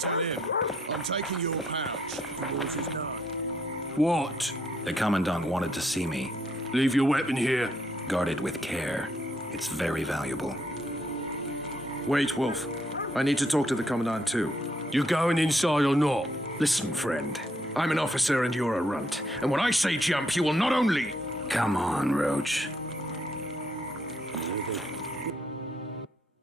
tell him. I'm taking your pouch. Yours is none. What? The Commandant wanted to see me. Leave your weapon here. Guard it with care. It's very valuable. Wait, Wolf. I need to talk to the Commandant too. You going inside or not? Listen, friend. I'm an officer and you're a runt. And when I say jump, you will not only... Come on, Roach.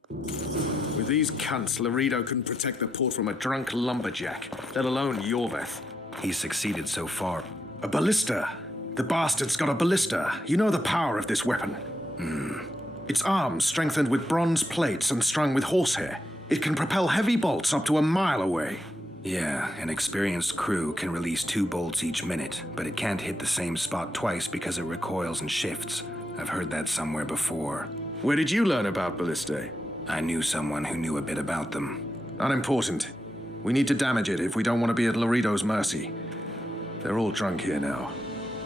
With these cunts, Laredo couldn't protect the port from a drunk lumberjack, let alone Yorveth. He's succeeded so far. A ballista. The bastard's got a ballista. You know the power of this weapon. Its arms strengthened with bronze plates and strung with horsehair. It can propel heavy bolts up to a mile away. Yeah, an experienced crew can release 2 bolts each minute, but it can't hit the same spot twice because it recoils and shifts. I've heard that somewhere before. Where did you learn about ballistae? I knew someone who knew a bit about them. Unimportant. We need to damage it if we don't want to be at Laredo's mercy. They're all drunk here now.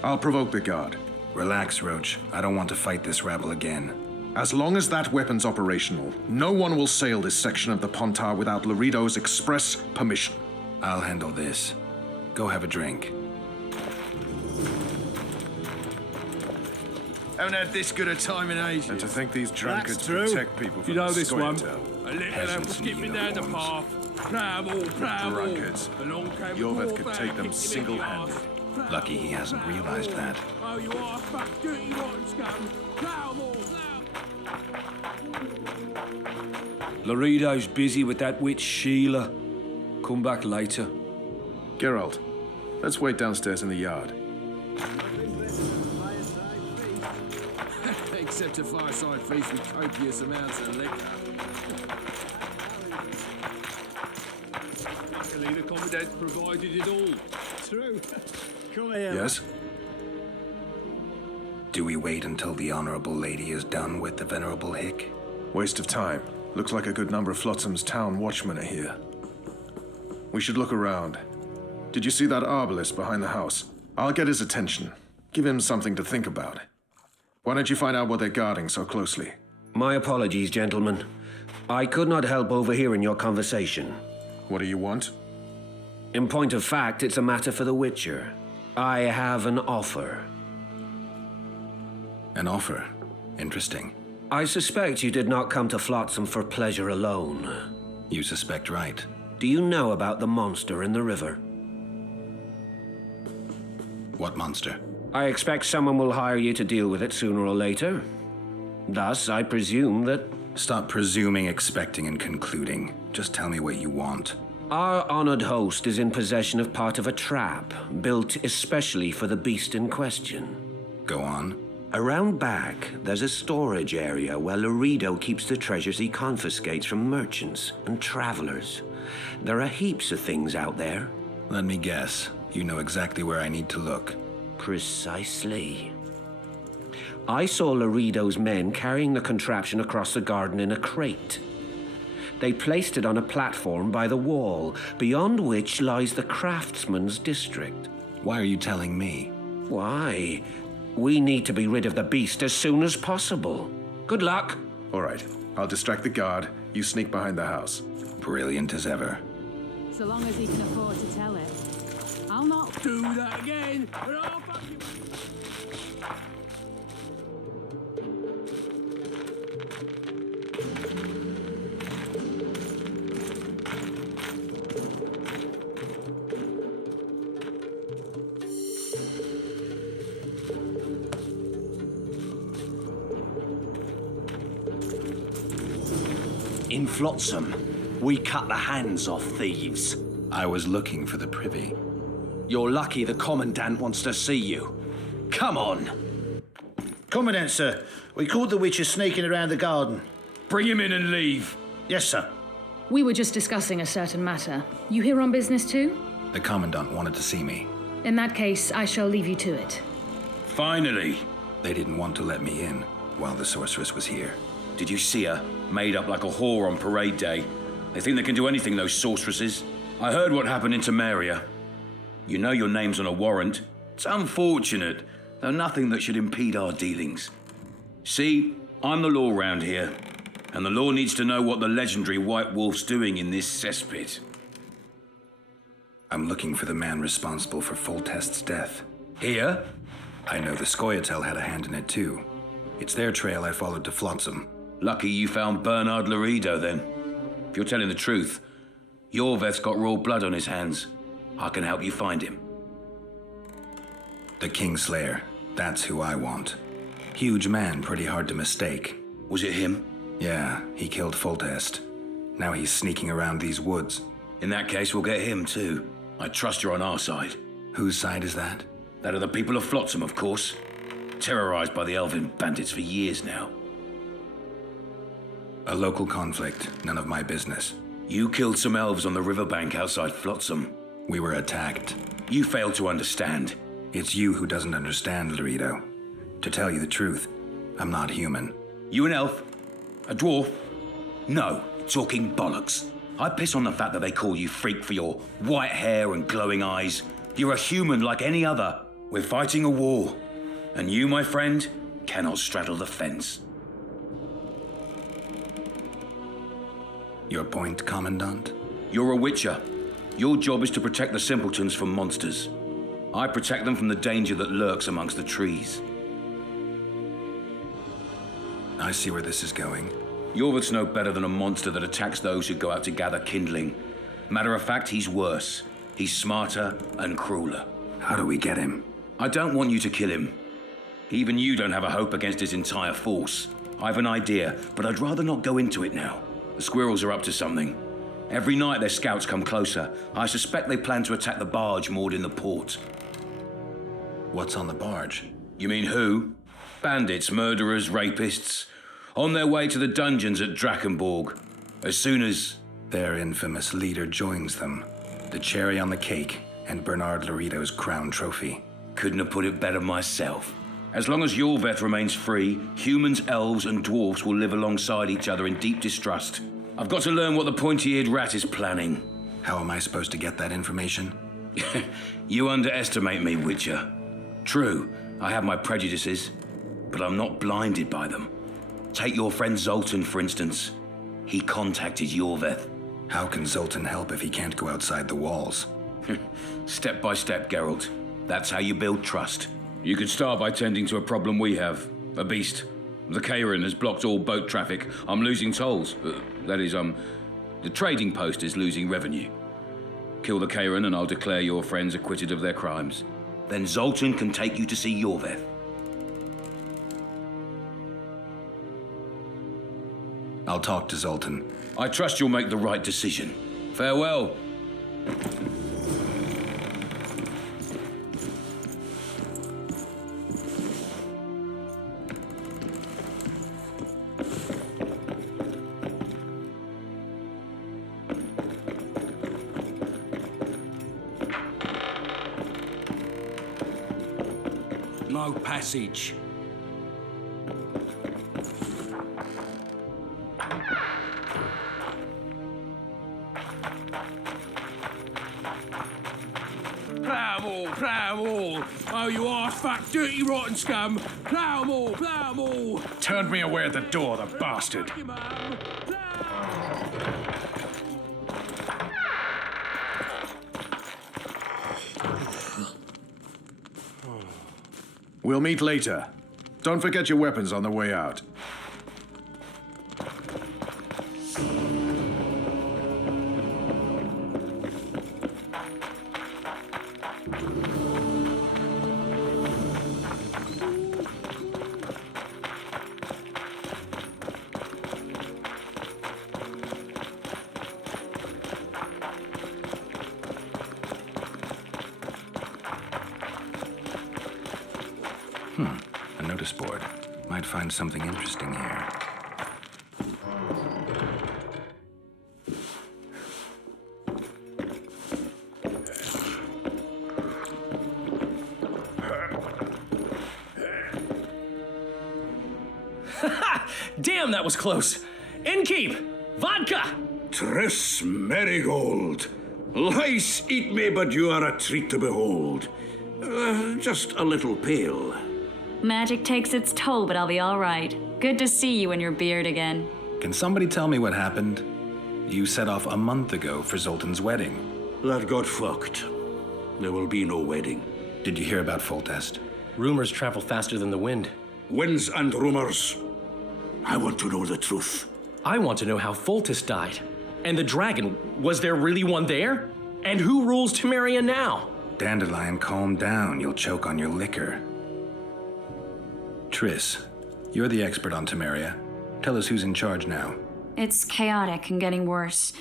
I'll provoke the guard. Relax, Roach. I don't want to fight this rabble again. As long as that weapon's operational, no one will sail this section of the Pontar without Laredo's express permission. I'll handle this. Go have a drink. Haven't had this good a time in ages. And to think these drunkards That's true. protect people from You know the this one. Scoia'tael. A little Peasants in skipping down the uniforms. path. Travel. Drunkards. Along came Yorveth a could warfare, take them kicked him in the single-handed. arse. Lucky he hasn't realized that. Oh, you are fuck dirty rotten scum. Travel. Laredo's busy with that witch Sheila. Come back later. Geralt, let's wait downstairs in the yard. Except a fireside feast with copious amounts of liquor. Luckily, the Commandant provided it all. True. Come here. Yes? Do we wait until the Honorable Lady is done with the Venerable Hick? Waste of time. Looks like a good number of Flotsam's town watchmen are here. We should look around. Did you see that arbalist behind the house? I'll get his attention. Give him something to think about. Why don't you find out what they're guarding so closely? My apologies, gentlemen. I could not help overhearing your conversation. What do you want? In point of fact, it's a matter for the Witcher. I have an offer. An offer. Interesting. I suspect you did not come to Flotsam for pleasure alone. You suspect right. Do you know about the monster in the river? What monster? I expect someone will hire you to deal with it sooner or later. Thus, I presume that... Stop presuming, expecting, and concluding. Just tell me what you want. Our honored host is in possession of part of a trap, built especially for the beast in question. Go on. Around back, there's a storage area where Laredo keeps the treasures he confiscates from merchants and travelers. There are heaps of things out there. Let me guess. You know exactly where I need to look. Precisely. I saw Laredo's men carrying the contraption across the garden in a crate. They placed it on a platform by the wall, beyond which lies the craftsman's district. Why are you telling me? Why? We need to be rid of the beast as soon as possible. Good luck. All right. I'll distract the guard. You sneak behind the house. Brilliant as ever. So long as he can afford to tell it. I'll not Do that again, and I'll fuck you. In Flotsam, we cut the hands off thieves. I was looking for the privy. You're lucky the Commandant wants to see you. Come on. Commandant, sir. We caught the Witcher sneaking around the garden. Bring him in and leave. Yes, sir. We were just discussing a certain matter. You here on business too? The Commandant wanted to see me. In that case, I shall leave you to it. Finally. They didn't want to let me in while the sorceress was here. Did you see her? Made up like a whore on parade day. They think they can do anything, those sorceresses. I heard what happened in Temeria. You know your name's on a warrant. It's unfortunate, though nothing that should impede our dealings. See, I'm the law round here, and the law needs to know what the legendary White Wolf's doing in this cesspit. I'm looking for the man responsible for Foltest's death. Here? I know the Scoia'tael had a hand in it too. It's their trail I followed to Flotsam. Lucky you found Bernard Laredo then. If you're telling the truth, Yorveth's got raw blood on his hands. I can help you find him. The Kingslayer. That's who I want. Huge man, pretty hard to mistake. Was it him? Yeah, he killed Foltest. Now he's sneaking around these woods. In that case, we'll get him too. I trust you're on our side. Whose side is that? That of the people of Flotsam, of course. Terrorized by the Elven bandits for years now. A local conflict, none of my business. You killed some elves on the riverbank outside Flotsam. We were attacked. You failed to understand. It's you who doesn't understand, Laredo. To tell you the truth, I'm not human. You an elf? A dwarf? No, talking bollocks. I piss on the fact that they call you freak for your white hair and glowing eyes. You're a human like any other. We're fighting a war. And you, my friend, cannot straddle the fence. Your point, Commandant? You're a witcher. Your job is to protect the simpletons from monsters. I protect them from the danger that lurks amongst the trees. I see where this is going. Yorveth's no better than a monster that attacks those who go out to gather kindling. Matter of fact, he's worse. He's smarter and crueler. How do we get him? I don't want you to kill him. Even you don't have a hope against his entire force. I have an idea, but I'd rather not go into it now. The squirrels are up to something. Every night their scouts come closer. I suspect they plan to attack the barge moored in the port. What's on the barge? You mean who? Bandits, murderers, rapists. On their way to the dungeons at Drakenborg. As soon as... Their infamous leader joins them. The cherry on the cake and Bernard Laredo's crown trophy. Couldn't have put it better myself. As long as Yorveth remains free, humans, elves, and dwarfs will live alongside each other in deep distrust. I've got to learn what the pointy-eared rat is planning. How am I supposed to get that information? You underestimate me, Witcher. True, I have my prejudices, but I'm not blinded by them. Take your friend Zoltan, for instance. He contacted Yorveth. How can Zoltan help if he can't go outside the walls? Step by step, Geralt. That's how you build trust. You could start by tending to a problem we have. A beast. The Kairin has blocked all boat traffic. I'm losing tolls. The trading post is losing revenue. Kill the Kairin and I'll declare your friends acquitted of their crimes. Then Zoltan can take you to see Yorveth. I'll talk to Zoltan. I trust you'll make the right decision. Farewell. No passage. Plough 'em all, plough 'em all. Oh, you arse-fuck, dirty rotten scum. Plough 'em all, plough 'em all. Turned me away at the door, the bastard. Fuck you, mum. Plough. We'll meet later. Don't forget your weapons on the way out. A notice board. Might find something interesting here. Damn, that was close. Innkeep! Vodka! Triss Marigold. Lice eat me, but you are a treat to behold. Just a little pale. Magic takes its toll, but I'll be all right. Good to see you and your beard again. Can somebody tell me what happened? You set off a month ago for Zoltan's wedding. That got fucked. There will be no wedding. Did you hear about Foltest? Rumors travel faster than the wind. Winds and rumors. I want to know the truth. I want to know how Foltest died. And the dragon, was there really one there? And who rules Temeria now? Dandelion, calm down. You'll choke on your liquor. Triss, you're the expert on Temeria. Tell us who's in charge now. It's chaotic and getting worse.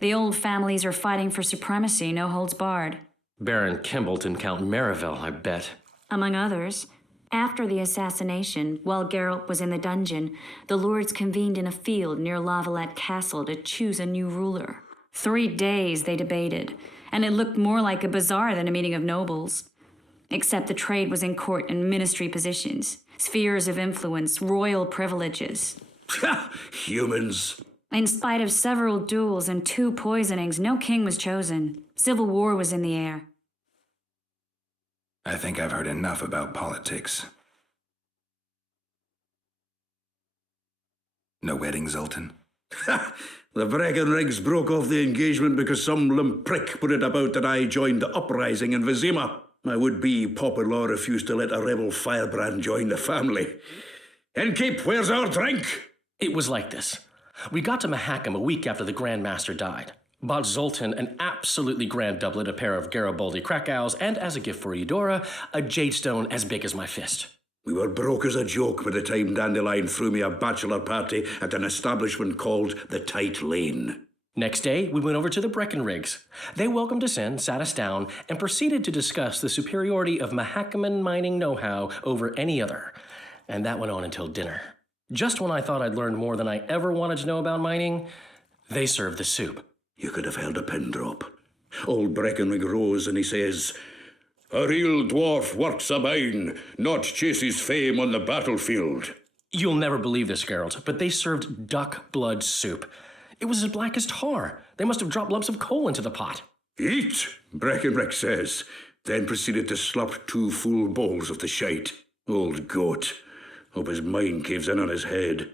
The old families are fighting for supremacy, no holds barred. Baron Kimbolt and Count Marivelle, I bet. Among others. After the assassination, while Geralt was in the dungeon, the lords convened in a field near Lavalette Castle to choose a new ruler. 3 days they debated, and it looked more like a bazaar than a meeting of nobles. Except the trade was in court and ministry positions, spheres of influence, royal privileges. Humans. In spite of several duels and 2 poisonings, no king was chosen. Civil war was in the air. I think I've heard enough about politics. No wedding, Zoltan? The Breckenrigs broke off the engagement because some limp prick put it about that I joined the uprising in Vizima. My would-be Popper-law refused to let a rebel firebrand join the family. Innkeep, where's our drink? It was like this. We got to Mahakam a week after the Grand Master died. Bought Zoltan an absolutely grand doublet, a pair of Garibaldi Krakau's, and as a gift for Eudora, a jadestone as big as my fist. We were broke as a joke by the time Dandelion threw me a bachelor party at an establishment called the Tight Lane. Next day, we went over to the Breckenrigs. They welcomed us in, sat us down, and proceeded to discuss the superiority of Mahakaman mining know-how over any other. And that went on until dinner. Just when I thought I'd learned more than I ever wanted to know about mining, they served the soup. You could have held a pin drop. Old Breckenrig rose and he says, "A real dwarf works a mine, not chases fame on the battlefield." You'll never believe this, Geralt, but they served duck blood soup. It was as black as tar. They must have dropped lumps of coal into the pot. "Eat," Breckenrig says, then proceeded to slop 2 full bowls of the shite. Old goat. Hope his mind caves in on his head.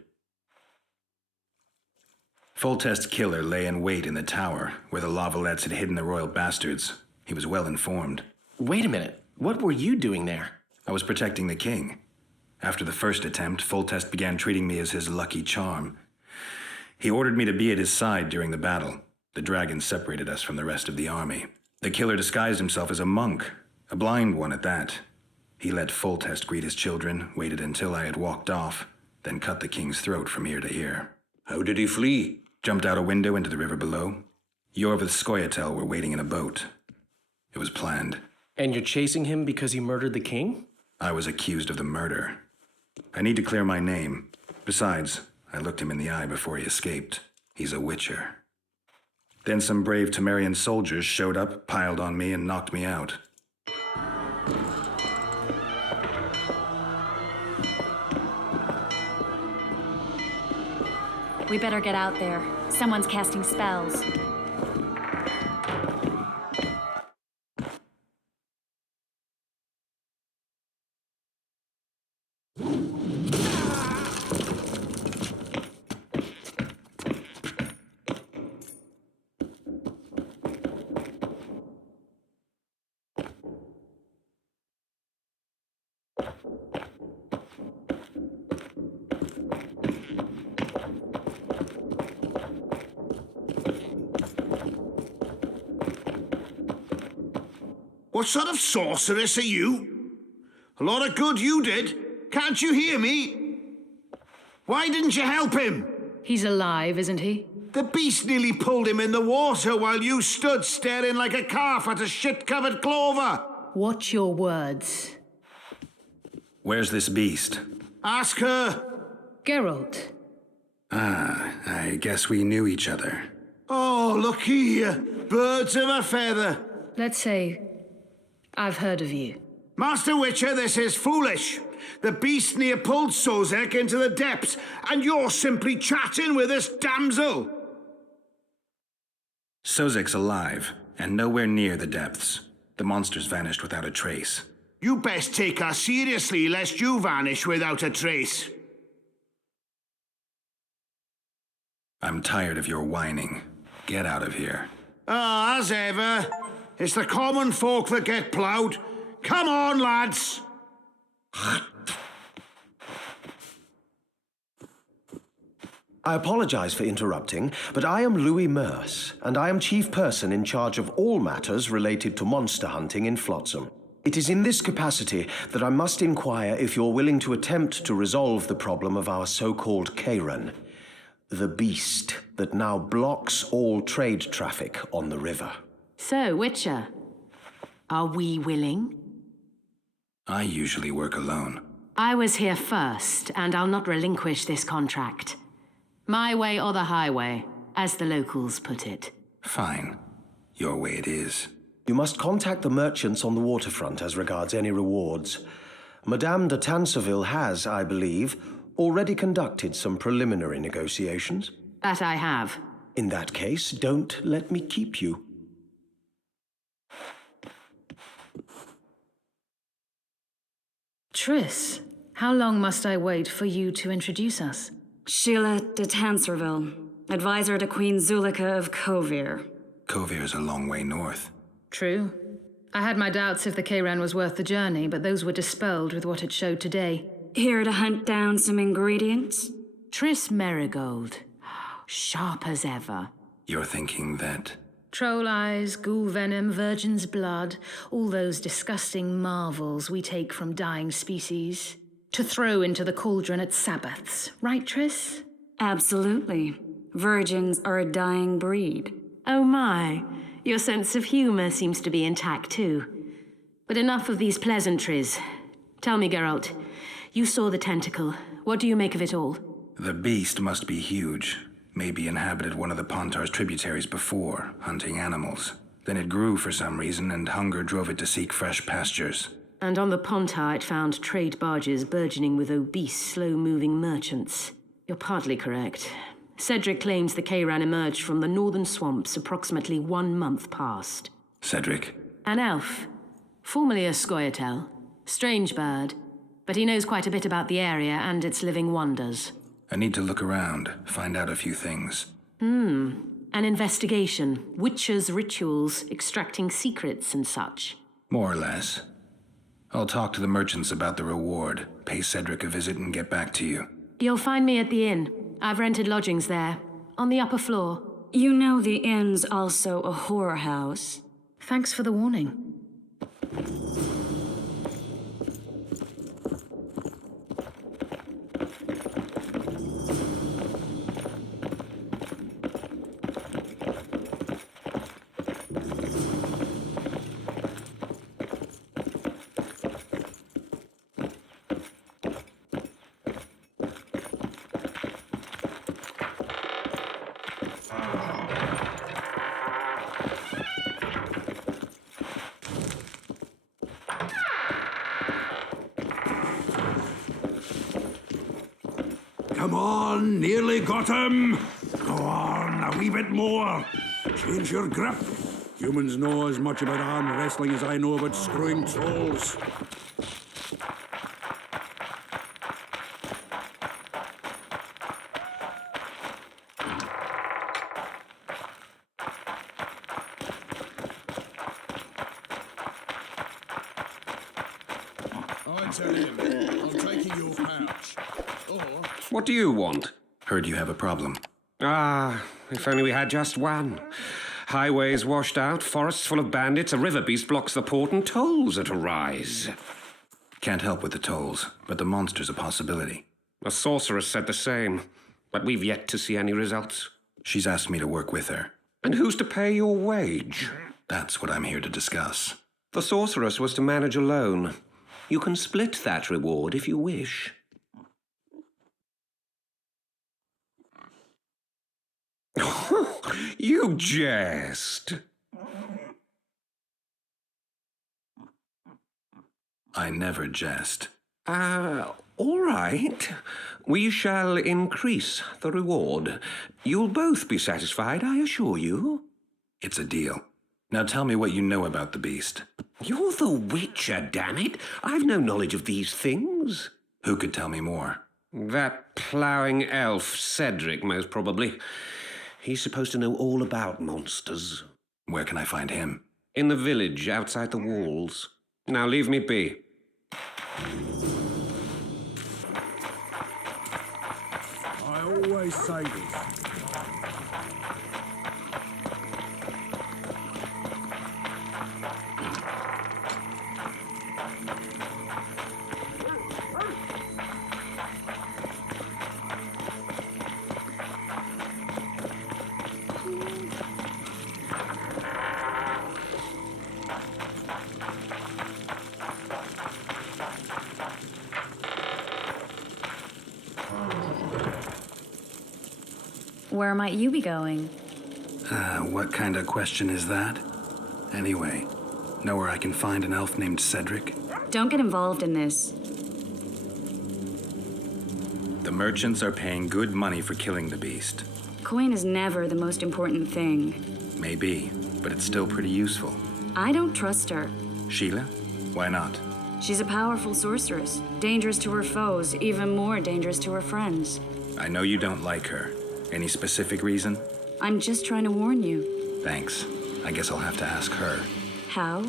Foltest's killer lay in wait in the tower, where the Lavalettes had hidden the royal bastards. He was well informed. Wait a minute. What were you doing there? I was protecting the king. After the first attempt, Foltest began treating me as his lucky charm. He ordered me to be at his side during the battle. The dragon separated us from the rest of the army. The killer disguised himself as a monk, a blind one at that. He let Foltest greet his children, waited until I had walked off, then cut the king's throat from ear to ear. How did he flee? Jumped out a window into the river below. Yorv with Skoyatel were waiting in a boat. It was planned. And you're chasing him because he murdered the king? I was accused of the murder. I need to clear my name. Besides, I looked him in the eye before he escaped. He's a witcher. Then some brave Temerian soldiers showed up, piled on me, and knocked me out. We better get out there. Someone's casting spells. What sort of sorceress are you? A lot of good you did. Can't you hear me? Why didn't you help him? He's alive, isn't he? The beast nearly pulled him in the water while you stood staring like a calf at a shit-covered clover. Watch your words. Where's this beast? Ask her. Geralt. Ah, I guess we knew each other. Oh, look here. Birds of a feather. Let's say I've heard of you. Master Witcher, this is foolish. The beast near pulled Sozek into the depths, and you're simply chatting with this damsel. Sozek's alive, and nowhere near the depths. The monsters vanished without a trace. You best take her seriously, lest you vanish without a trace. I'm tired of your whining. Get out of here. Ah, as ever, it's the common folk that get ploughed. Come on, lads! I apologize for interrupting, but I am Louis Merce, and I am chief person in charge of all matters related to monster hunting in Flotsam. It is in this capacity that I must inquire if you're willing to attempt to resolve the problem of our so-called Kairan, the beast that now blocks all trade traffic on the river. So, Witcher, are we willing? I usually work alone. I was here first, and I'll not relinquish this contract. My way or the highway, as the locals put it. Fine. Your way it is. You must contact the merchants on the waterfront as regards any rewards. Madame de Tanseville has, I believe, already conducted some preliminary negotiations. That I have. In that case, don't let me keep you. Triss, how long must I wait for you to introduce us? Sheila de Tanserville, advisor to Queen Zulika of Kovir. Kovir's a long way north. True. I had my doubts if the Kairan was worth the journey, but those were dispelled with what it showed today. Here to hunt down some ingredients? Triss Merigold. Sharp as ever. You're thinking that... Troll eyes, ghoul venom, virgin's blood, all those disgusting marvels we take from dying species, to throw into the cauldron at Sabbaths. Right, Triss? Absolutely. Virgins are a dying breed. Oh my, your sense of humor seems to be intact too. But enough of these pleasantries. Tell me, Geralt, you saw the tentacle. What do you make of it all? The beast must be huge. Maybe inhabited one of the Pontar's tributaries before, hunting animals. Then it grew for some reason, and hunger drove it to seek fresh pastures. And on the Pontar it found trade barges burgeoning with obese, slow-moving merchants. You're partly correct. Cedric claims the Kairan emerged from the northern swamps approximately 1 month past. Cedric? An elf. Formerly a Scoia'tael. Strange bird. But he knows quite a bit about the area and its living wonders. I need to look around, find out a few things. An investigation. Witches' rituals, extracting secrets and such. More or less. I'll talk to the merchants about the reward, pay Cedric a visit and get back to you. You'll find me at the inn. I've rented lodgings there, on the upper floor. You know the inn's also a whorehouse. Thanks for the warning. Come on, nearly got him. Go on, a wee bit more. Change your grip. Humans know as much about arm wrestling as I know about screwing trolls. I tell him, I'm taking your pouch. Or... What do you want? Heard you have a problem. Ah, if only we had just one. Highways washed out, forests full of bandits, a river beast blocks the port, and tolls at a rise. Can't help with the tolls, but the monster's a possibility. A sorceress said the same, but we've yet to see any results. She's asked me to work with her. And who's to pay your wage? That's what I'm here to discuss. The sorceress was to manage alone. You can split that reward if you wish. You jest. I never jest. All right. We shall increase the reward. You'll both be satisfied, I assure you. It's a deal. Now tell me what you know about the beast. You're the Witcher, damn it. I've no knowledge of these things. Who could tell me more? That ploughing elf, Cedric, most probably. He's supposed to know all about monsters. Where can I find him? In the village, outside the walls. Now leave me be. I always say this. Where might you be going? What kind of question is that? Anyway, know where I can find an elf named Cedric? Don't get involved in this. The merchants are paying good money for killing the beast. Coin is never the most important thing. Maybe, but it's still pretty useful. I don't trust her. Sheila? Why not? She's a powerful sorceress, dangerous to her foes, even more dangerous to her friends. I know you don't like her. Any specific reason? I'm just trying to warn you. Thanks. I guess I'll have to ask her. How?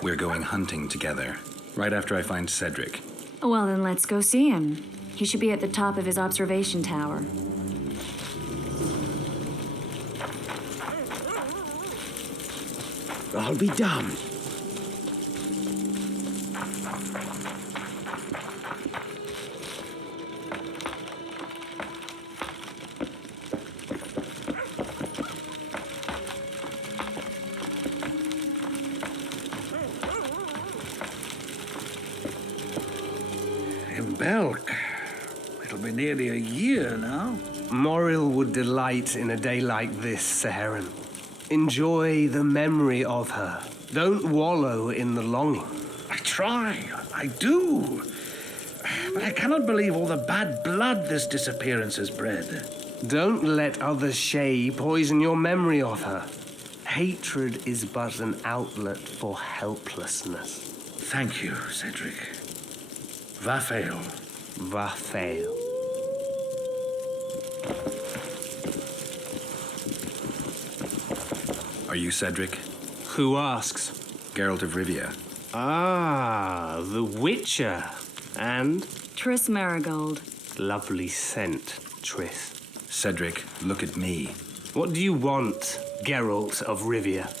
We're going hunting together, right after I find Cedric. Well, then let's go see him. He should be at the top of his observation tower. I'll be damned. In Belk. It'll be nearly a year now. Moril would delight in a day like this, Saharan. Enjoy the memory of her. Don't wallow in the longing. I try. I do. But I cannot believe all the bad blood this disappearance has bred. Don't let others' shay poison your memory of her. Hatred is but an outlet for helplessness. Thank you, Cedric. Vafael. Vafael. Are you Cedric? Who asks? Geralt of Rivia. Ah, the Witcher. And? Triss Marigold. Lovely scent, Triss. Cedric, look at me. What do you want, Geralt of Rivia?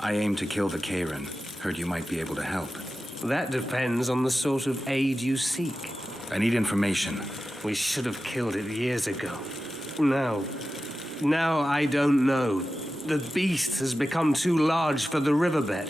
I aim to kill the Karen. Heard you might be able to help. That depends on the sort of aid you seek. I need information. We should have killed it years ago. Now I don't know. The beast has become too large for the riverbed,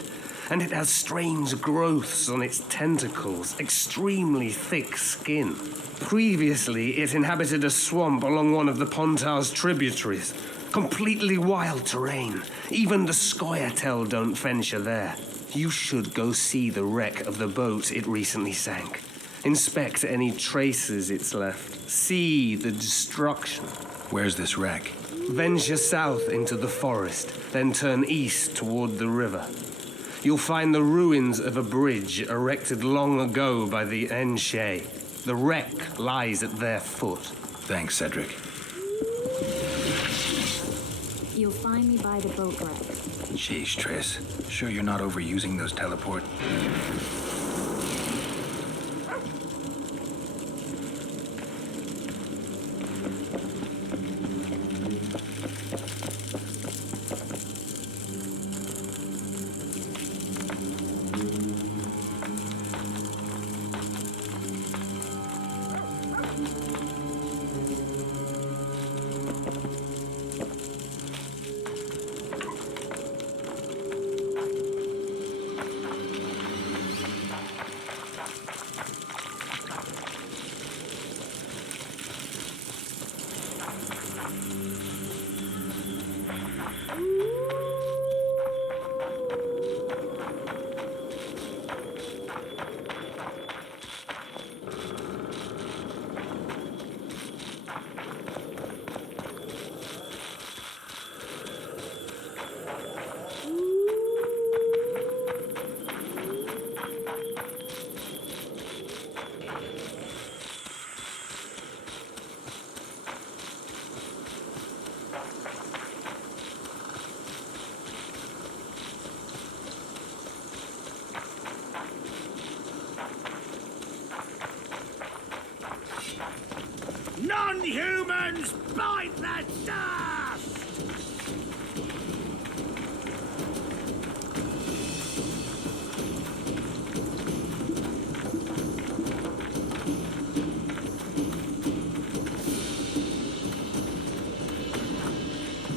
and it has strange growths on its tentacles, extremely thick skin. Previously, it inhabited a swamp along one of the Pontar's tributaries. Completely wild terrain. Even the Scoia'tael don't venture there. You should go see the wreck of the boat it recently sank. Inspect any traces it's left. See the destruction. Where's this wreck? Venture south into the forest, then turn east toward the river. You'll find the ruins of a bridge erected long ago by the Enshe. The wreck lies at their foot. Thanks, Cedric. You'll find me by the boat wreck. Sheesh, Triss. Sure you're not overusing those teleport? Fight that dust!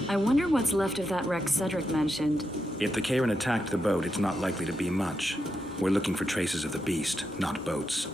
I wonder what's left of that wreck Cedric mentioned. If the Karen attacked the boat, it's not likely to be much. We're looking for traces of the beast, not boats.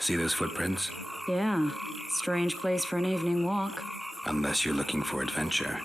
See those footprints? Yeah, strange place for an evening walk. Unless you're looking for adventure.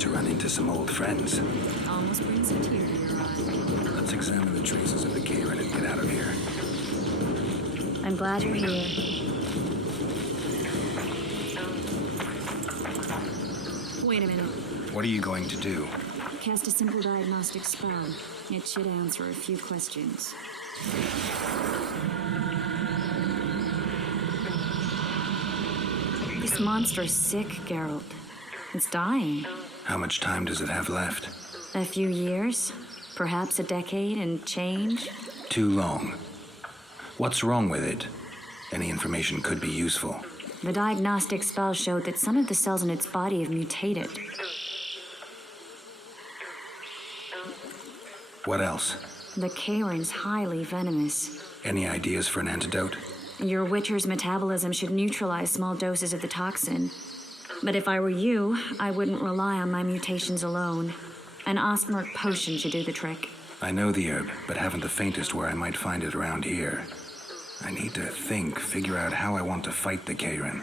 To run into some old friends. Almost brings a tear to your eye. Let's examine the traces of the Karen and get out of here. I'm glad you're here. Wait a minute. What are you going to do? Cast a simple diagnostic spell. It should answer a few questions. This monster's sick, Geralt. It's dying. How much time does it have left? A few years, perhaps a decade and change. Too long. What's wrong with it? Any information could be useful. The diagnostic spell showed that some of the cells in its body have mutated. What else? The Karen's highly venomous. Any ideas for an antidote? Your Witcher's metabolism should neutralize small doses of the toxin. But if I were you, I wouldn't rely on my mutations alone. An Osmerk potion should do the trick. I know the herb, but haven't the faintest where I might find it around here. I need to figure out how I want to fight the Karen.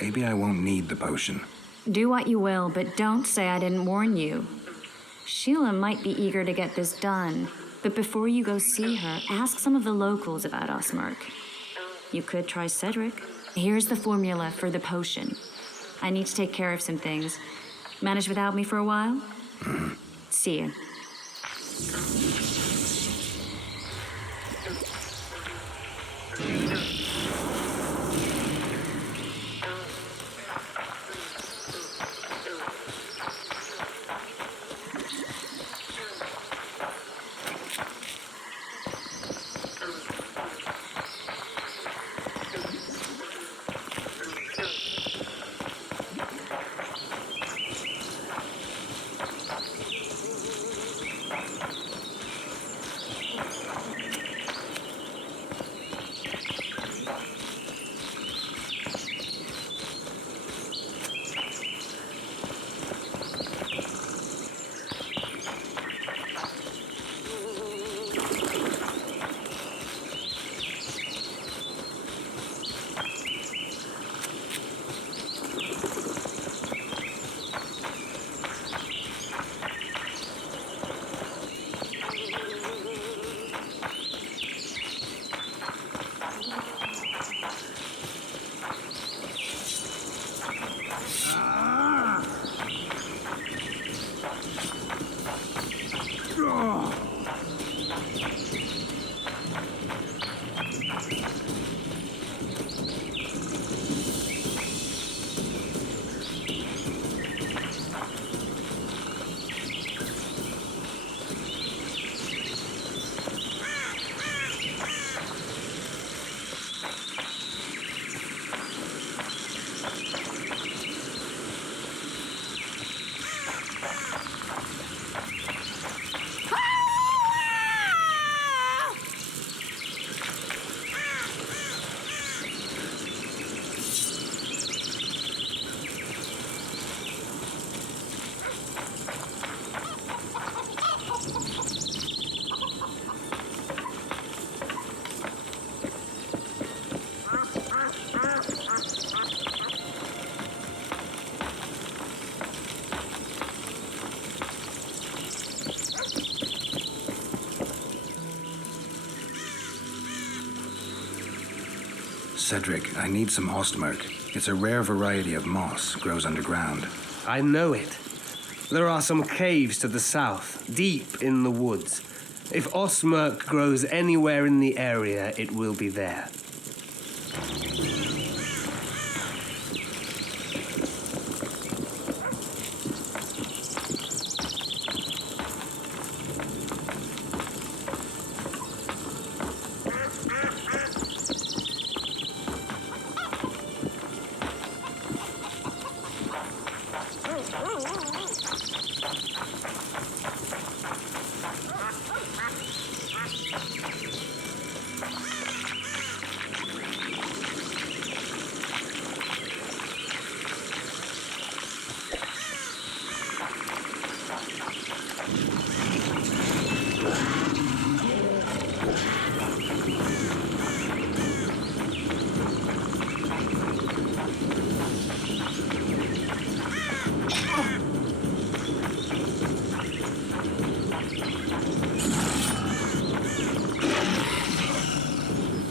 Maybe I won't need the potion. Do what you will, but don't say I didn't warn you. Sheila might be eager to get this done, but before you go see her, ask some of the locals about Osmerk. You could try Cedric. Here's the formula for the potion. I need to take care of some things. Manage without me for a while? Mm-hmm. See you. Cedric, I need some ostmerk. It's a rare variety of moss, grows underground. I know it. There are some caves to the south, deep in the woods. If ostmerk grows anywhere in the area, it will be there.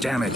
Damn it.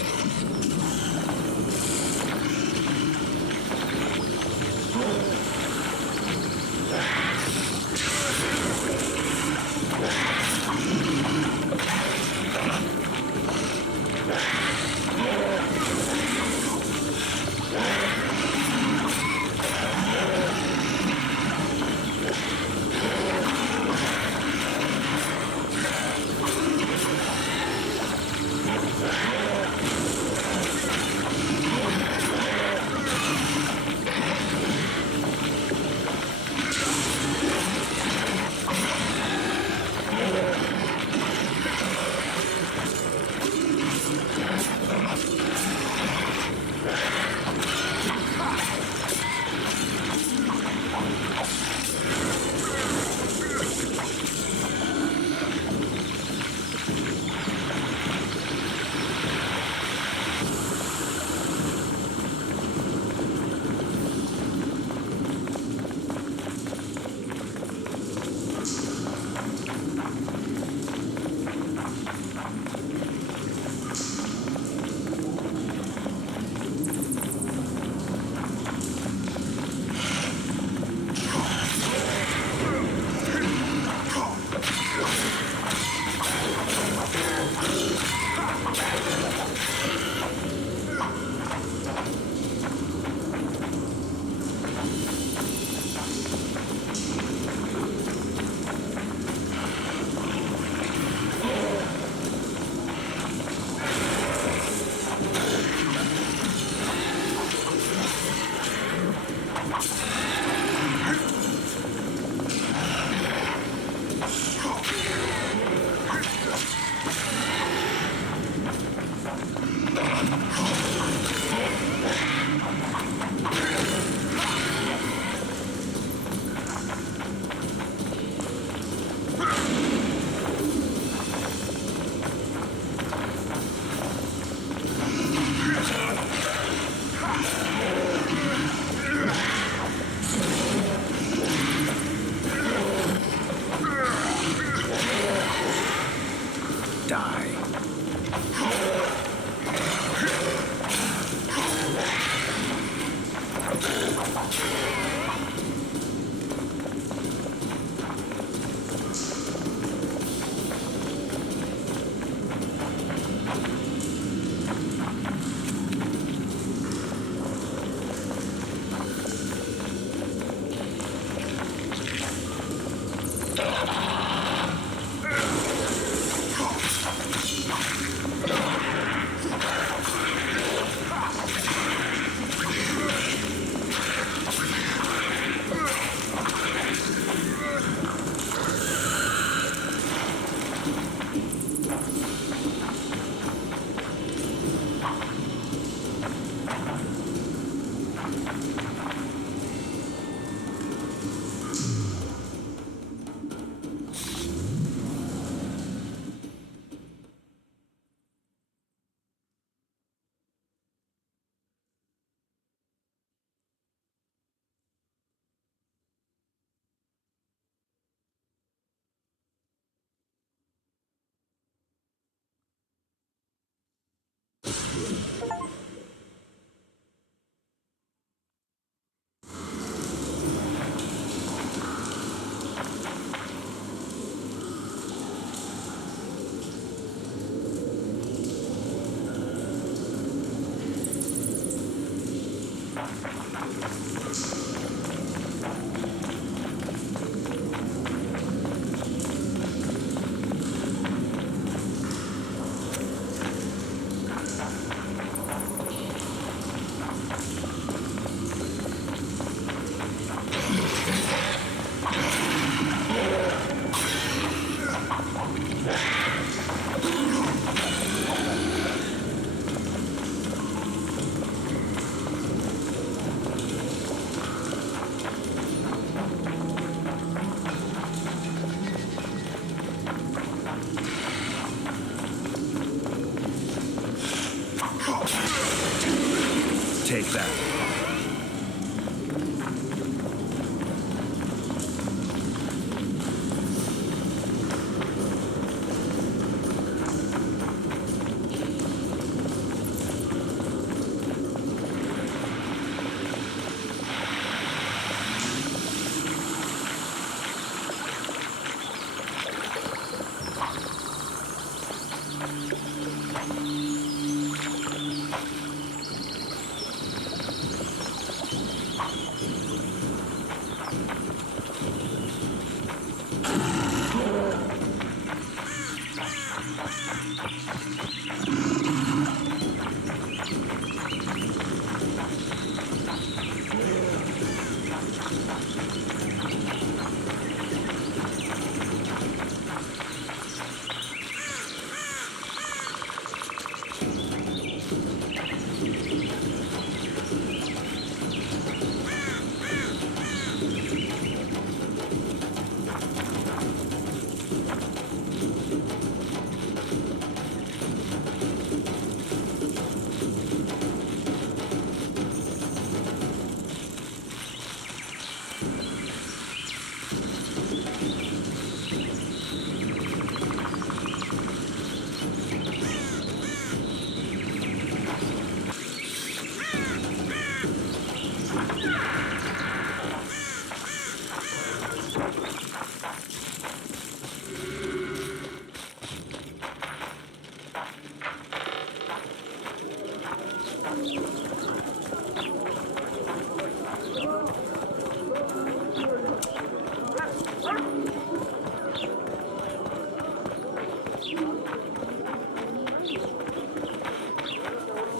Take that.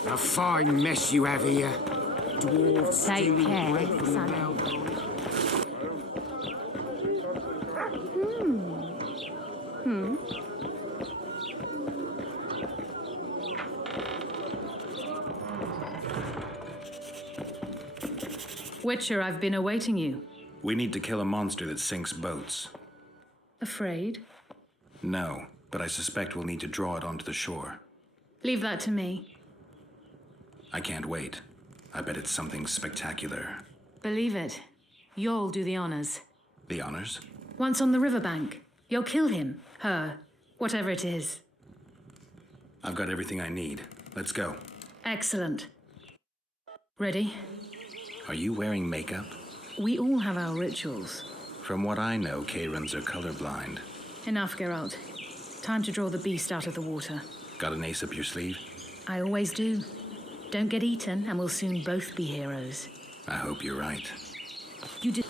A fine mess you have here. Dwarves Take care, son. Witcher, I've been awaiting you. We need to kill a monster that sinks boats. Afraid? No, but I suspect we'll need to draw it onto the shore. Leave that to me. I can't wait. I bet it's something spectacular. Believe it. You'll do the honors. The honors? Once on the riverbank, you'll kill him, her, whatever it is. I've got everything I need. Let's go. Excellent. Ready? Are you wearing makeup? We all have our rituals. From what I know, Kayrans are colorblind. Enough, Geralt. Time to draw the beast out of the water. Got an ace up your sleeve? I always do. Don't get eaten, and we'll soon both be heroes. I hope you're right. You did.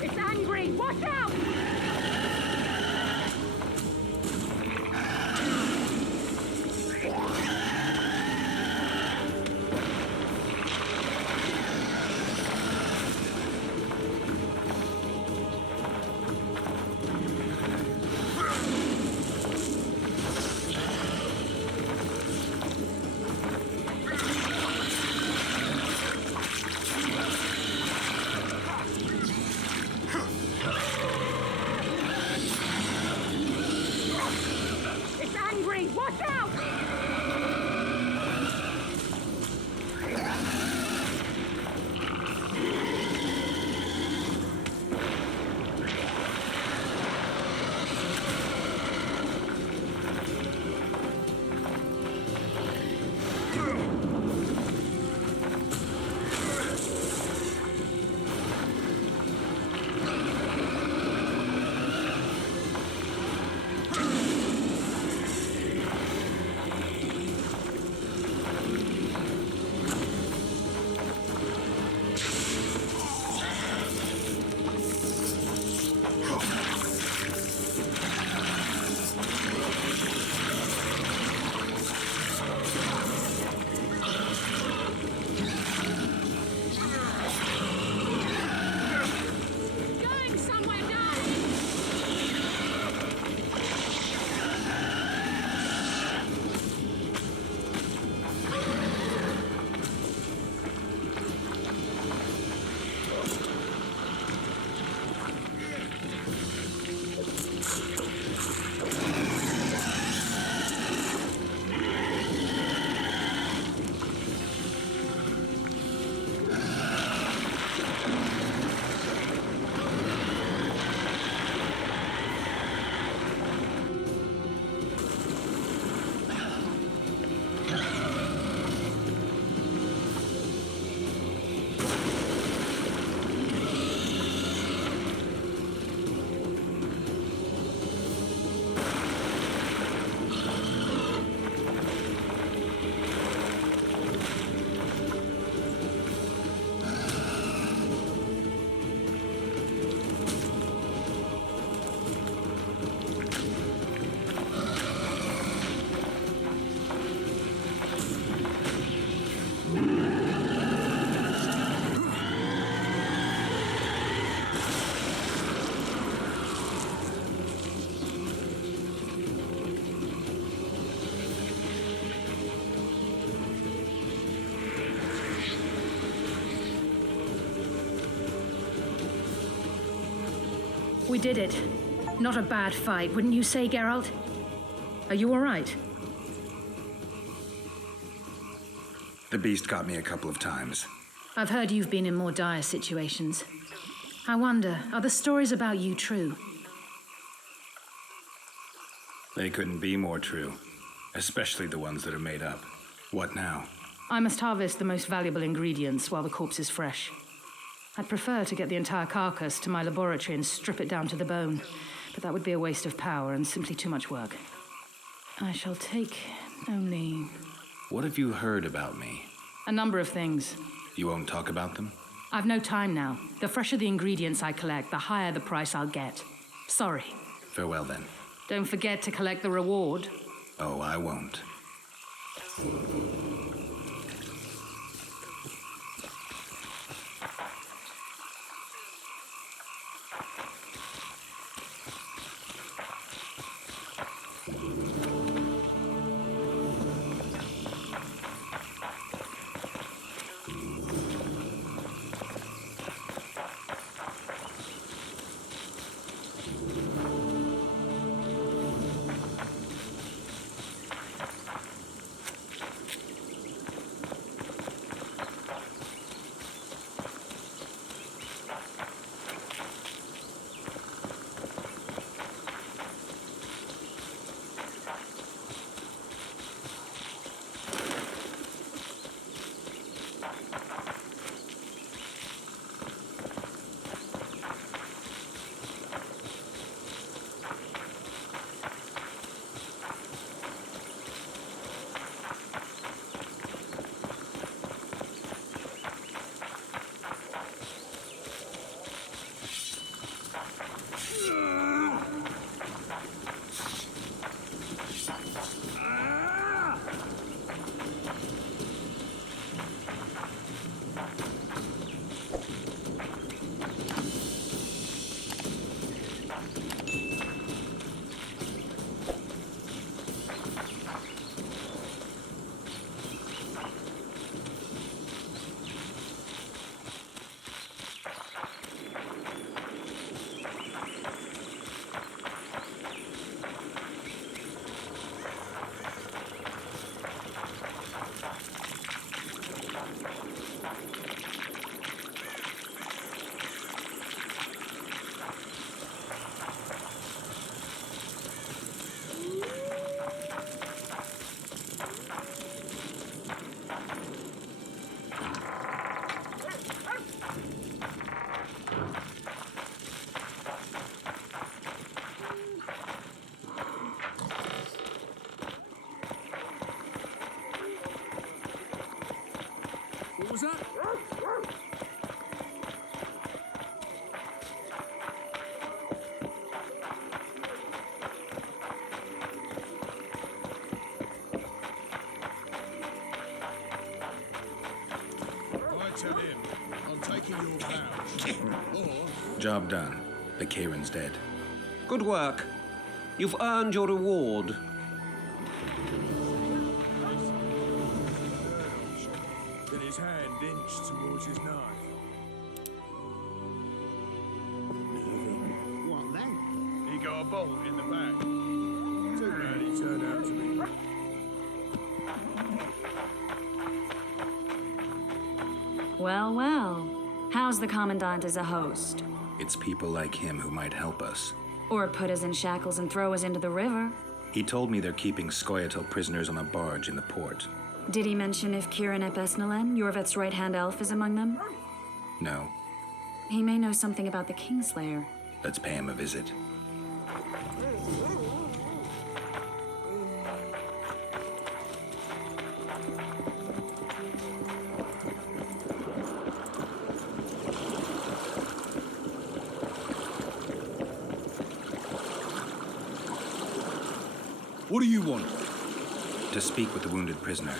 It's angry! Watch out! It's angry! Watch out! Going somewhere, guys! We did it. Not a bad fight, wouldn't you say, Geralt? Are you all right? The beast got me a couple of times. I've heard you've been in more dire situations. I wonder, are the stories about you true? They couldn't be more true, especially the ones that are made up. What now? I must harvest the most valuable ingredients while the corpse is fresh. I'd prefer to get the entire carcass to my laboratory and strip it down to the bone, but that would be a waste of power and simply too much work. I shall take only What have you heard about me? a number of things. You won't talk about them? I've no time now. The fresher the ingredients I collect, the higher the price I'll get. Sorry. Farewell then. Don't forget to collect the reward. Oh, I won't. was that? I tell him, I'm taking your pouch. Or Job done. The Kieran's dead. Good work. You've earned your reward. Then his hand inched towards his knife. what then? He got a bolt in the back. Too bad he turned out to be. Well, well. How's the Commandant as a host? It's people like him who might help us. Or put us in shackles and throw us into the river. He told me they're keeping Scoia'tael prisoners on a barge in the port. Did he mention if Kieran ep Esnalen, Yorveth's right-hand elf, is among them? No. He may know something about the Kingslayer. Let's pay him a visit. What do you want? To speak with the wounded prisoner.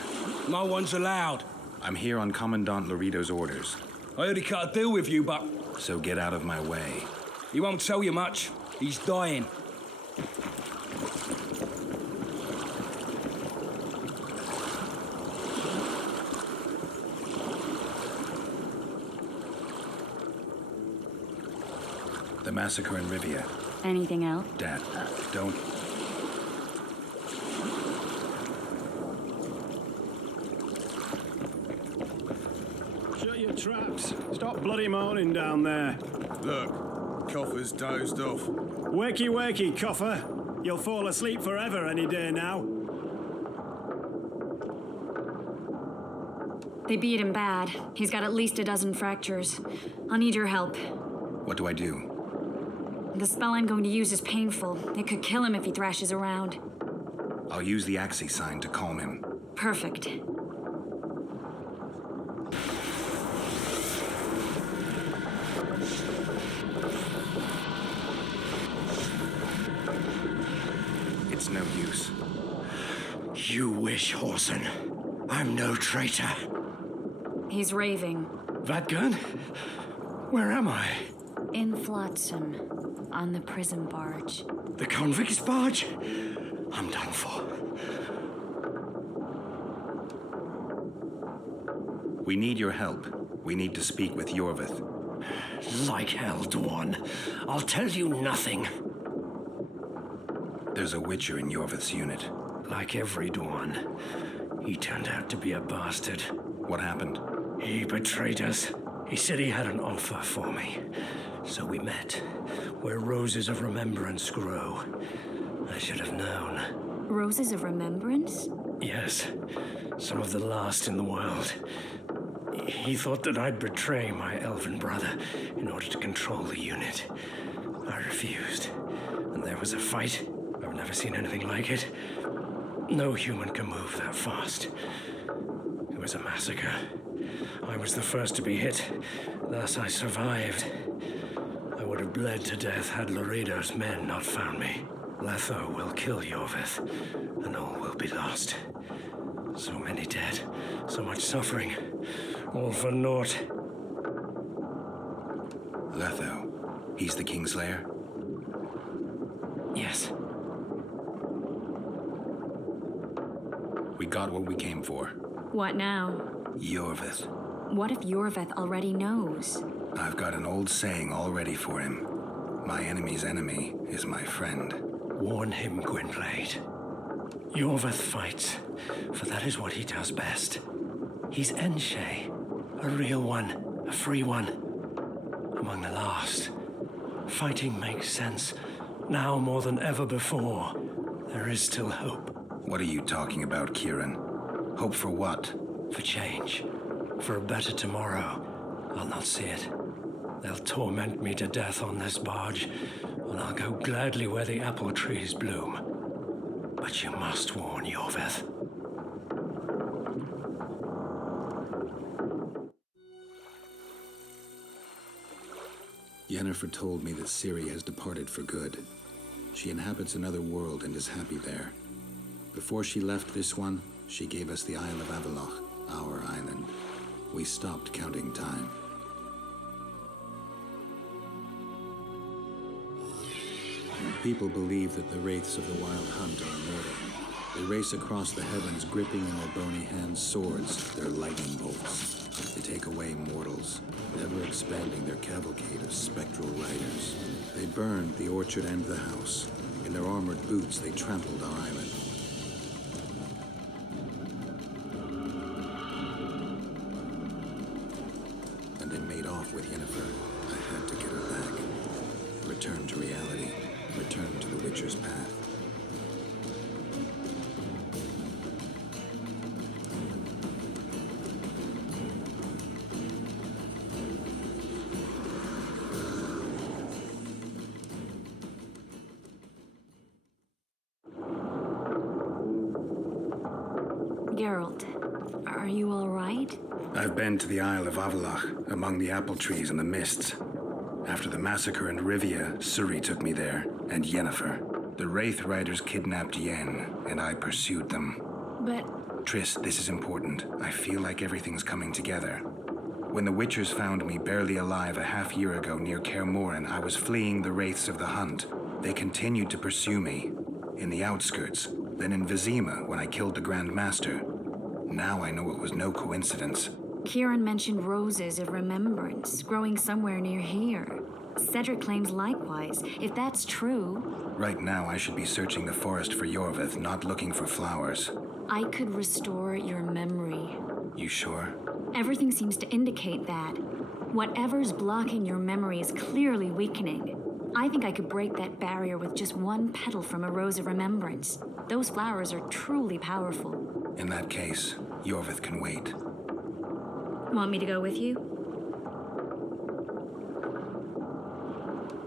No one's allowed. I'm here on Commandant Laredo's orders. I already cut a deal with you, but So get out of my way. he won't tell you much. He's dying. The massacre in Rivia. Anything else? Dad, don't... Shut your traps. Stop bloody moaning down there. Look, Coffer's dozed off. Wakey, wakey, Coffer. You'll fall asleep forever any day now. They beat him bad. He's got at least a dozen fractures. I'll need your help. What do I do? The spell I'm going to use is painful. It could kill him if he thrashes around. I'll use the Axii sign to calm him. Perfect. It's no use. You wish, Horson. I'm no traitor. He's raving. Vadgun? Where am I? In Flotsam, on the prison barge. The convict's barge? I'm done for. We need your help. We need to speak with Yorveth. Like hell, Dwan. I'll tell you nothing. There's a Witcher in Yorveth's unit. Like every Dwan. He turned out to be a bastard. What happened? He betrayed us. He said he had an offer for me. So we met, where roses of remembrance grow. I should have known. Roses of Remembrance? Yes, some of the last in the world. He thought that I'd betray my elven brother in order to control the unit. I refused, and there was a fight. I've never seen anything like it. No human can move that fast. It was a massacre. I was the first to be hit, thus I survived. I would have bled to death had Laredo's men not found me. Letho will kill Yorveth, and all will be lost. So many dead, so much suffering, all for naught. Letho. He's the Kingslayer? Yes. We got what we came for. What now? Yorveth. What if Yorveth already knows? I've got an old saying all ready for him. My enemy's enemy is my friend. Warn him, Gwynblade. Yorveth fights, for that is what he does best. He's Enshe, a real one, a free one. Among the last. Fighting makes sense. Now more than ever before, there is still hope. What are you talking about, Kieran? Hope for what? For change. For a better tomorrow. I'll not see it. They'll torment me to death on this barge, and I'll go gladly where the apple trees bloom. But you must warn Yorveth. Yennefer told me that Ciri has departed for good. She inhabits another world and is happy there. Before she left this one, she gave us the Isle of Avalok, our island. We stopped counting time. People believe that the wraiths of the Wild Hunt are immortal. They race across the heavens, gripping in their bony hands swords, their lightning bolts. They take away mortals, ever expanding their cavalcade of spectral riders. They burned the orchard and the house. In their armored boots, they trampled our island. And they made off with Yennefer. I had to get her back. Return to reality. Return to the Witcher's path. Geralt, are you all right? I've been to the Isle of Avalok, among the apple trees and the mists. After the massacre in Rivia, Ciri took me there, and Yennefer. The Wraith Riders kidnapped Yen, and I pursued them. But... Triss, this is important. I feel like everything's coming together. When the Witchers found me barely alive a half-year ago near Kaer Morhen, I was fleeing the Wraiths of the Hunt. They continued to pursue me, in the outskirts, then in Vizima when I killed the Grand Master. Now I know it was no coincidence. Kieran mentioned roses of remembrance growing somewhere near here. Cedric claims likewise. If that's true... Right now I should be searching the forest for Yorvith, not looking for flowers. I could restore your memory. You sure? Everything seems to indicate that. Whatever's blocking your memory is clearly weakening. I think I could break that barrier with just one petal from a rose of remembrance. Those flowers are truly powerful. In that case, Yorvith can wait. Want me to go with you?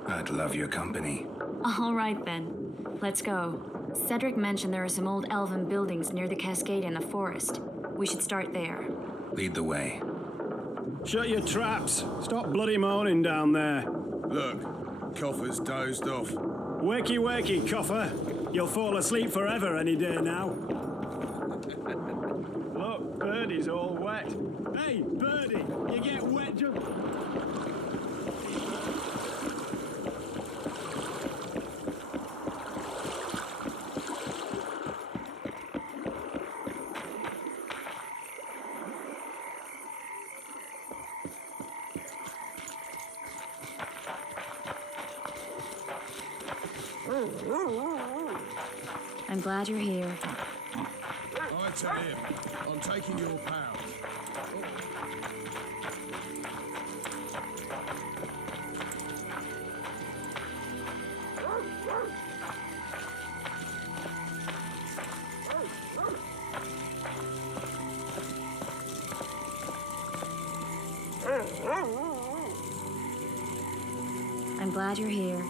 I'd love your company. All right then. Let's go. Cedric mentioned there are some old elven buildings near the cascade in the forest. We should start there. Lead the way. Shut your traps. Stop bloody moaning down there. Look, Coffer's dozed off. Wakey, wakey, Coffer. You'll fall asleep forever any day now. Look, Birdie's all wet. Hey, Birdie, you get wet just... I'm glad you're here. I tell him, I'm taking your pound. I'm glad you're here.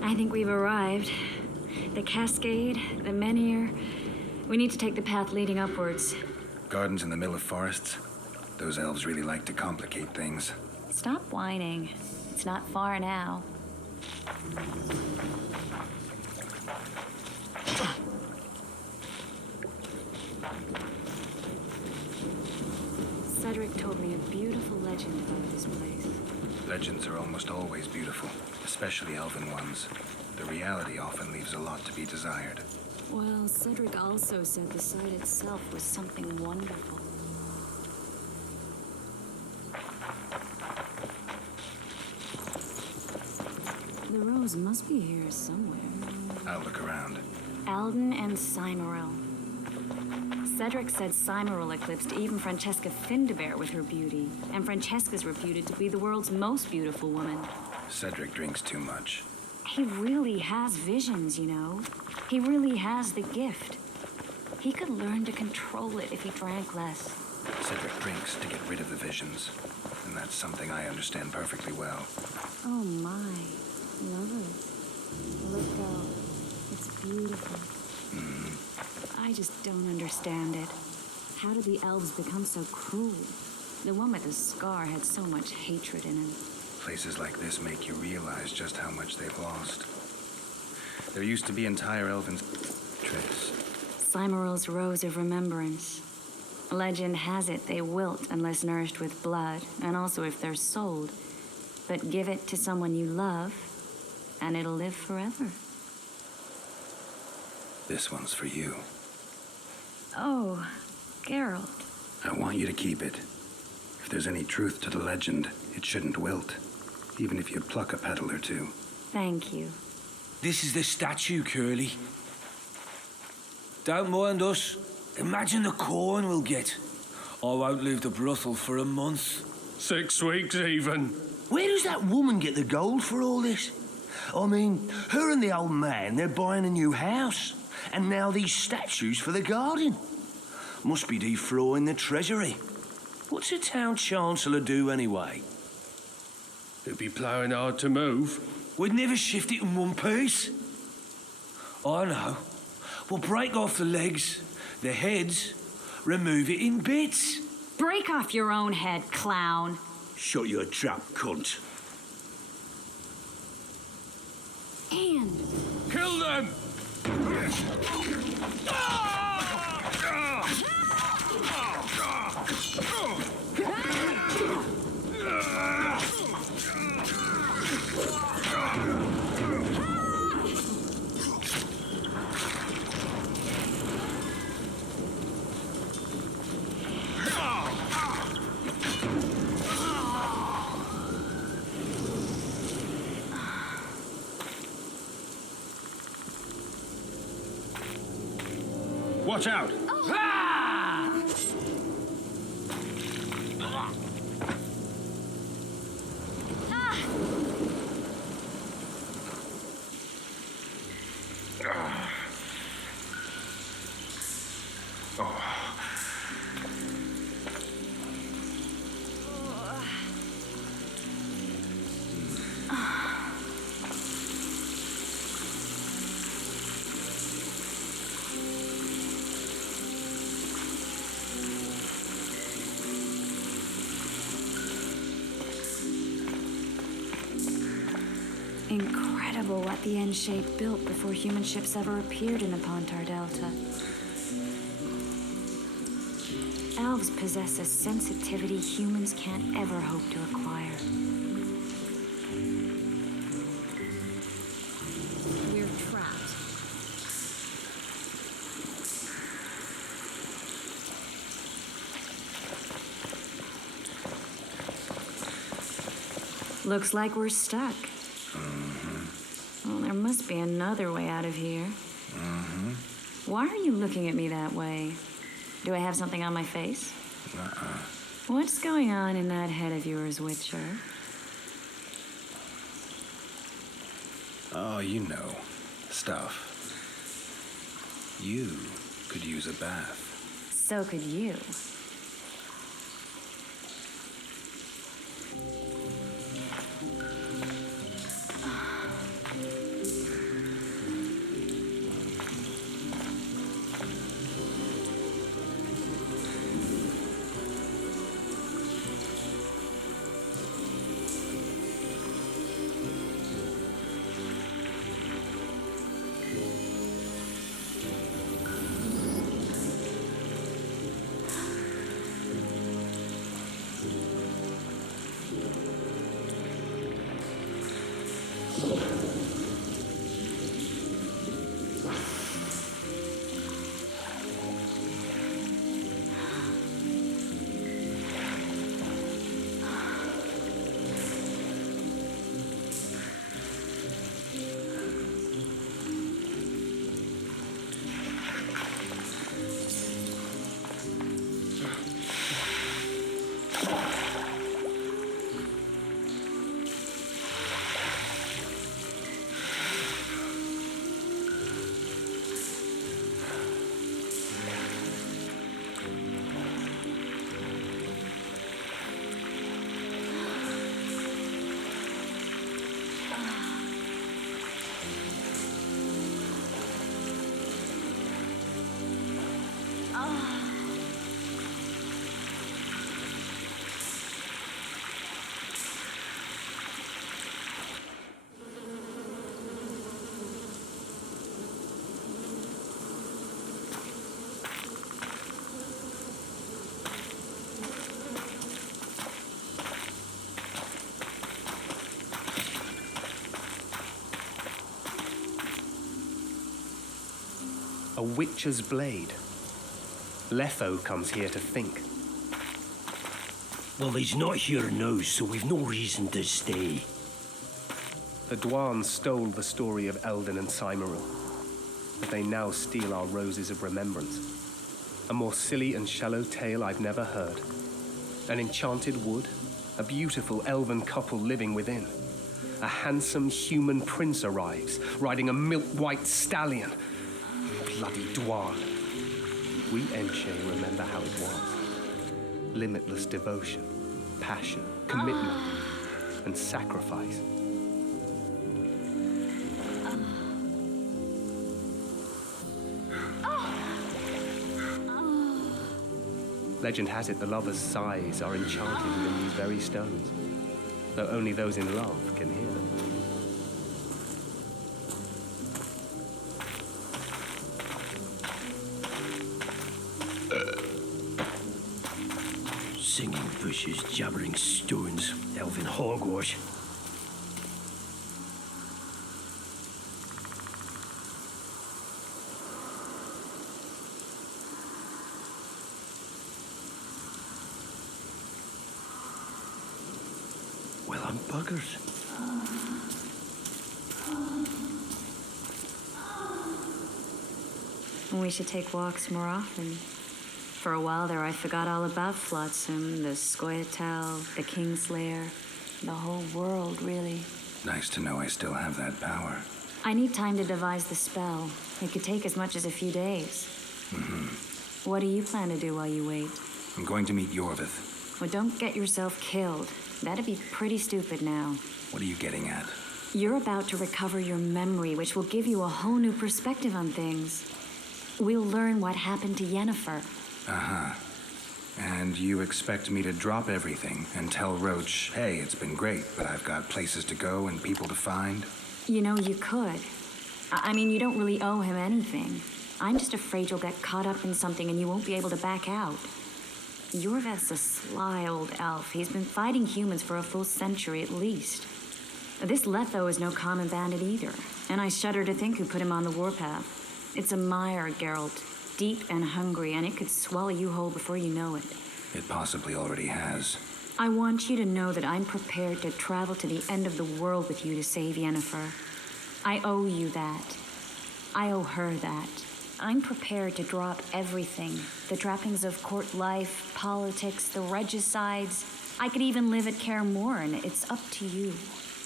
I think we've arrived. The cascade, the menhir. We need to take the path leading upwards. Gardens in the middle of forests. Those elves really like to complicate things. Stop whining. It's not far now. Cedric told me a beautiful legend about this place. Legends are almost always beautiful, especially elven ones. The reality often leaves a lot to be desired. Well, Cedric also said the site itself was something wonderful. The rose must be here somewhere. I'll look around. Alden and Cymoril. Cedric said Cymoril eclipsed even Francesca Findabair with her beauty, and Francesca's reputed to be the world's most beautiful woman. Cedric drinks too much. He really has visions, you know. He really has the gift. He could learn to control it if he drank less. Cedric drinks to get rid of the visions, and that's something I understand perfectly well. Oh my. Lovely. Look out. It's beautiful. I just don't understand it. How did the elves become so cruel? The one with the scar had so much hatred in him. Places like this make you realize just how much they've lost. There used to be entire elven tricks. Cymoril's Rose of Remembrance. Legend has it they wilt unless nourished with blood, and also if they're sold. But give it to someone you love, and it'll live forever. This one's for you. Oh, Geralt. I want you to keep it. If there's any truth to the legend, it shouldn't wilt, even if you pluck a petal or two. Thank you. This is the statue, Curly. Don't mind us. Imagine the corn we'll get. I won't leave the brothel for a month. 6 weeks even. Where does that woman get the gold for all this? I mean, her and the old man, they're buying a new house. And now these statues for the garden. Must be defraying the treasury. What's a town chancellor do anyway? It'd be ploughing hard to move. We'd never shift it in one piece. I know. We'll break off the legs, the heads, remove it in bits. Break off your own head, clown. Shut your trap, cunt. And... Kill them! Watch out! Incredible what the N-shape built before human ships ever appeared in the Pontar Delta. Elves possess a sensitivity humans can't ever hope to acquire. We're trapped. Looks like we're stuck. Well, there must be another way out of here. Why are you looking at me that way? Do I have something on my face? What's going on in that head of yours, Witcher? Oh, you know. Stuff. You could use a bath. So could you. A witcher's blade. Letho comes here to think. Well, he's not here now, so we've no reason to stay. The Dwarves stole the story of Eldon and Cymoril, but they now steal our roses of remembrance. A more silly and shallow tale I've never heard. An enchanted wood, a beautiful elven couple living within. A handsome human prince arrives, riding a milk-white stallion. Bloody Dwarf. We Enche remember how it was. Limitless devotion, passion, commitment, and sacrifice. Legend has it the lovers' sighs are enchanted within these very stones, though only those in love can hear them. Singing bushes, jabbering stones, elven hogwash. Well, I'm buggers. We should take walks more often. For a while there, I forgot all about Flotsam, the Scoia'tael, the Kingslayer, the whole world, really. Nice to know I still have that power. I need time to devise the spell. It could take as much as a few days. What do you plan to do while you wait? I'm going to meet Yorvith. Well, don't get yourself killed. That'd be pretty stupid now. What are you getting at? You're about to recover your memory, which will give you a whole new perspective on things. We'll learn what happened to Yennefer. Uh-huh. And you expect me to drop everything and tell Roach, hey, it's been great, but I've got places to go and people to find? You know, you could. I mean, you don't really owe him anything. I'm just afraid you'll get caught up in something and you won't be able to back out. Yorveth's a sly old elf. He's been fighting humans for a full century at least. This Letho is no common bandit either, and I shudder to think who put him on the warpath. It's a mire, Geralt. Deep and hungry, and it could swallow you whole before you know it. It possibly already has. I want you to know that I'm prepared to travel to the end of the world with you to save Yennefer. I owe you that. I owe her that. I'm prepared to drop everything. The trappings of court life, politics, the regicides. I could even live at Kaer Morhen. It's up to you.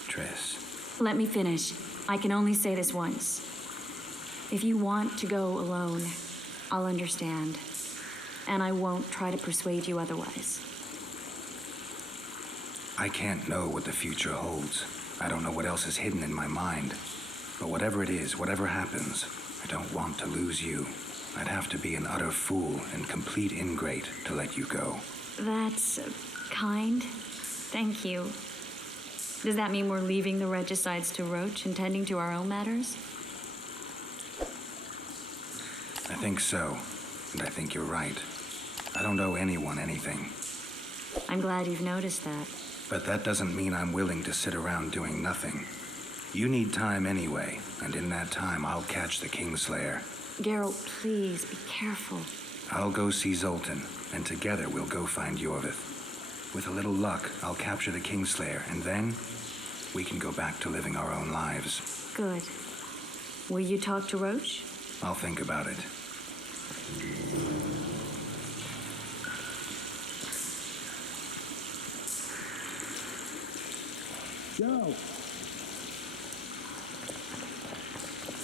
Triss. Let me finish. I can only say this once. If you want to go alone, I'll understand. And I won't try to persuade you otherwise. I can't know what the future holds. I don't know what else is hidden in my mind. But whatever it is, whatever happens, I don't want to lose you. I'd have to be an utter fool and complete ingrate to let you go. That's kind. Thank you. Does that mean we're leaving the regicides to Roach and tending to our own matters? I think so. And I think you're right. I don't owe anyone anything. I'm glad you've noticed that. But that doesn't mean I'm willing to sit around doing nothing. You need time anyway, and in that time I'll catch the Kingslayer. Geralt, please, be careful. I'll go see Zoltan, and together we'll go find Yorvith. With a little luck, I'll capture the Kingslayer, and then we can go back to living our own lives. Good. Will you talk to Roach? I'll think about it. Geralt!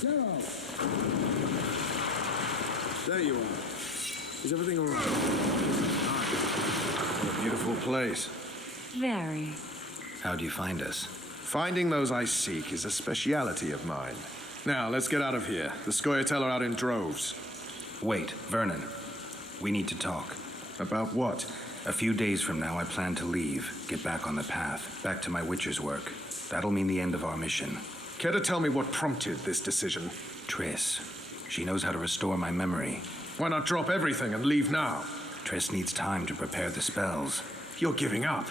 Geralt! There you are. Is everything all right? What a beautiful place. Very. How'd you find us? Finding those I seek is a speciality of mine. Now, let's get out of here. The Scoia'tael are out in droves. Wait, Vernon. We need to talk. About what? A few days from now, I plan to leave, get back on the path, back to my witcher's work. That'll mean the end of our mission. Care to tell me what prompted this decision? Triss. She knows how to restore my memory. Why not drop everything and leave now? Triss needs time to prepare the spells. You're giving up.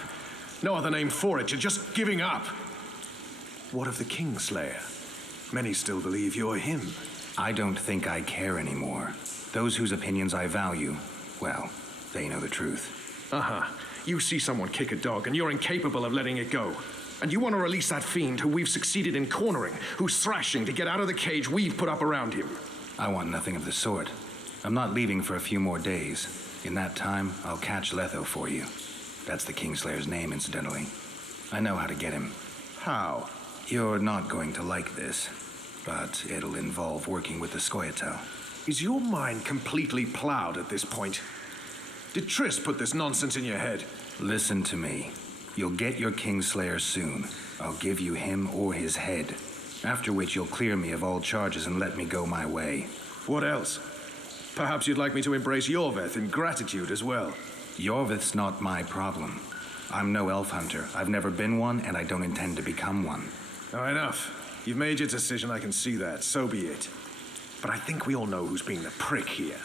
No other name for it. You're just giving up. What of the Kingslayer? Many still believe you're him. I don't think I care anymore. Those whose opinions I value, well, they know the truth. Uh-huh. You see someone kick a dog and you're incapable of letting it go. And you want to release that fiend who we've succeeded in cornering, who's thrashing to get out of the cage we've put up around him. I want nothing of the sort. I'm not leaving for a few more days. In that time, I'll catch Letho for you. That's the Kingslayer's name, incidentally. I know how to get him. How? You're not going to like this, but it'll involve working with the Scoia'tael. Is your mind completely plowed at this point? Did Triss put this nonsense in your head? Listen to me. You'll get your Kingslayer soon. I'll give you him or his head. After which you'll clear me of all charges and let me go my way. What else? Perhaps you'd like me to embrace Yorvith in gratitude as well. Yorvith's not my problem. I'm no elf hunter. I've never been one, and I don't intend to become one. Now, enough. You've made your decision, I can see that. So be it. But I think we all know who's being the prick here.